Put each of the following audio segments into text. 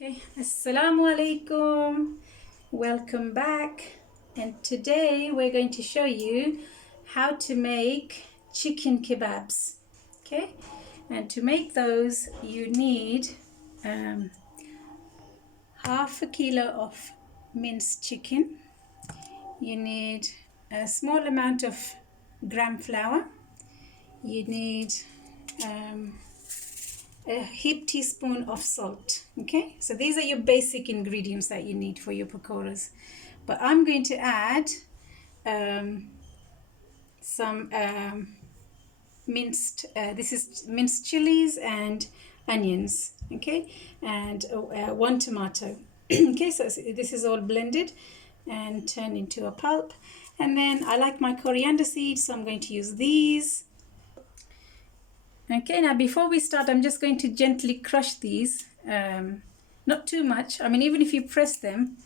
Okay, Assalamu alaikum. Welcome back. And today we're going to show you how to make chicken kebabs. Okay, and to make those you need half a kilo of minced chicken. You need a small amount of gram flour. You need a heaped teaspoon of salt. Okay, so these are your basic ingredients that you need for your pakoras, but I'm going to add some minced this is minced chilies and onions, okay, and one tomato. Okay, so this is all blended and turned into a pulp. And then I like my coriander seeds, so I'm going to use these. Okay, now before we start, I'm just going to gently crush these, not too much. I mean, even if you press them,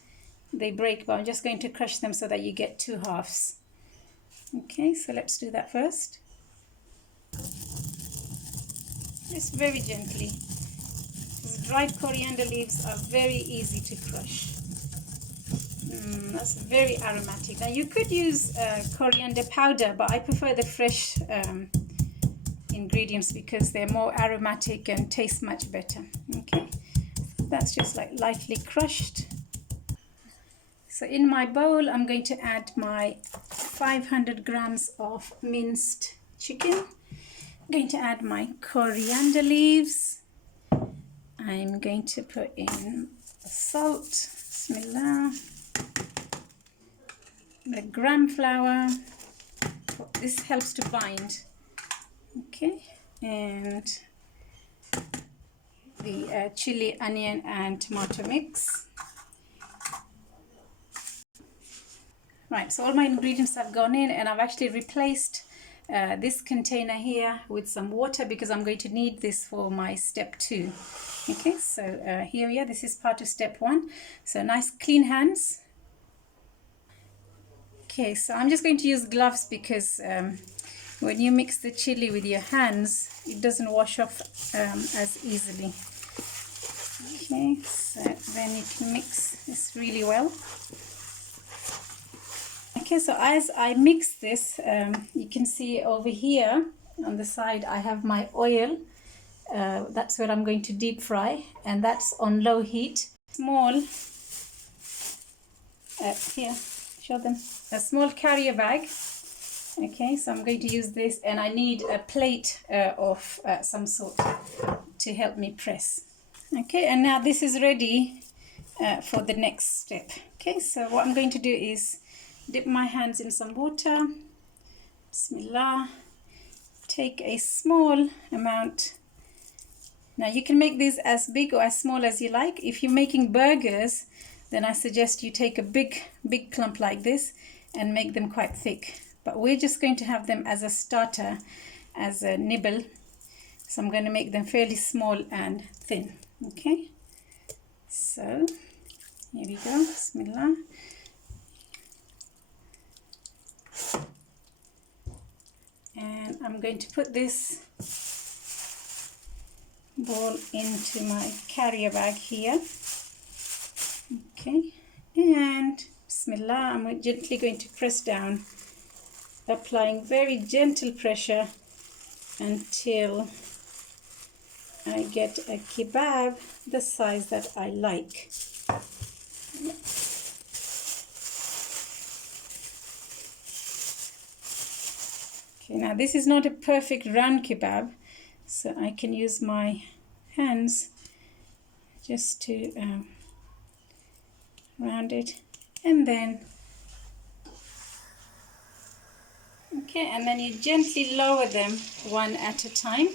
they break, but I'm just going to crush them so that you get two halves. Okay, so let's do that first. Just very gently. These dried coriander leaves are very easy to crush. That's very aromatic. Now you could use coriander powder, but I prefer the fresh ingredients because they're more aromatic and taste much better. Okay, that's just like lightly crushed. So in my bowl I'm going to add my 500 grams of minced chicken. I'm going to add my coriander leaves. I'm going to put in the salt, bismillah, the gram flour, this helps to bind. Okay, and the chili, onion and tomato mix. Right, so all my ingredients have gone in, and I've actually replaced this container here with some water because I'm going to need this for my step 2. Okay, so here we are, this is part of step 1. So nice clean hands. Okay, so I'm just going to use gloves because when you mix the chili with your hands, it doesn't wash off as easily. Okay, so then you can mix this really well. Okay, so as I mix this, you can see over here on the side I have my oil. That's where I'm going to deep fry, and that's on low heat. Small, here, show them, a small carrier bag. Okay, so I'm going to use this, and I need a plate of some sort to help me press. Okay, and now this is ready for the next step. Okay, so what I'm going to do is dip my hands in some water, bismillah, take a small amount. Now you can make these as big or as small as you like. If you're making burgers, then I suggest you take a big clump like this and make them quite thick. But we're just going to have them as a starter, as a nibble. So I'm going to make them fairly small and thin. Okay, so here we go, bismillah. And I'm going to put this ball into my carrier bag here. Okay, and bismillah, I'm gently going to press down, applying very gentle pressure until I get a kebab the size that I like. Okay, now this is not a perfect round kebab, so I can use my hands just to round it, and then okay, and then you gently lower them one at a time.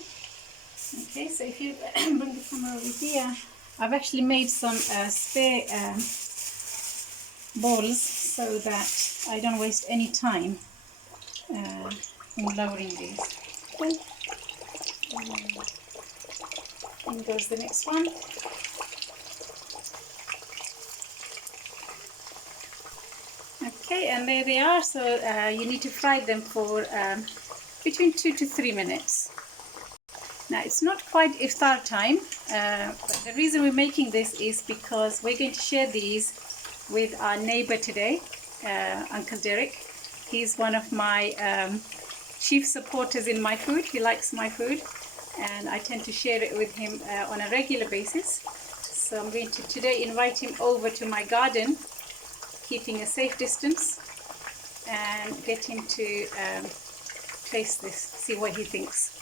Okay, so if you bring the camera over here, I've actually made some spare balls so that I don't waste any time in lowering these. Okay. And goes the next one. Okay, and there they are. So you need to fry them for between 2 to 3 minutes. Now it's not quite iftar time, but The reason we're making this is because we're going to share these with our neighbor today, Uncle Derek. He's one of my chief supporters in my food. He likes my food, and I tend to share it with him on a regular basis. So I'm going to today invite him over to my garden, keeping a safe distance, and get him to taste this, see what he thinks.